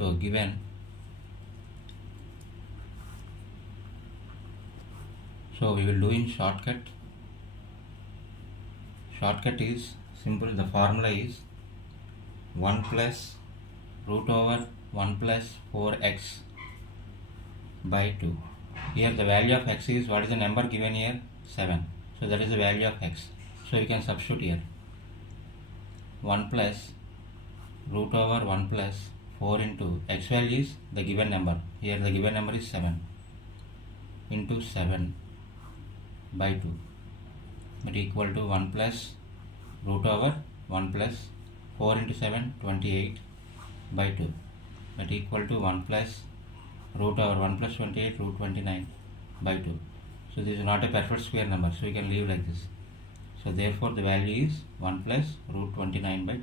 So given, so we will do in shortcut. Shortcut is simple. The formula is 1 plus root over 1 plus 4x by 2. Here the value of x is, what is the number given here? 7. So that is the value of x. So you can substitute here 1 plus root over 1 plus 4 into x value is the given number. Here the given number is 7 into 7 by 2, but equal to 1 plus root over 1 plus 4 into 7, 28 by 2, that equal to 1 plus root over 1 plus 28 root 29 by 2. So this is not a perfect square number, so we can leave like this. So therefore the value is 1 plus root 29 by 2.